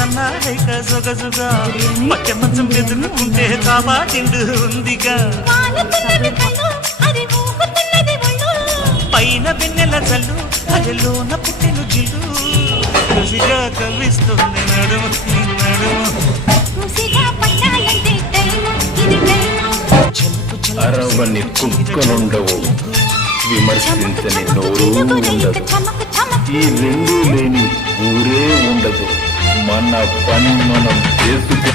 సన్నాయిక జొగజుగా పట్టె మంచం ఎదుర్కొంటే కామా తిండు ఉందిగా పైన వెన్నెల చల్లు అదిలోన పుట్టెను జిల్లు రుచిగా కవిస్తుంది నడుము నడుము అరవని కుక్కలుండవు, విమర్శించని నోరు ఉండదు, ఈ రెండు లేని ఊరే ఉండదు. మన పని మనం చేసుకు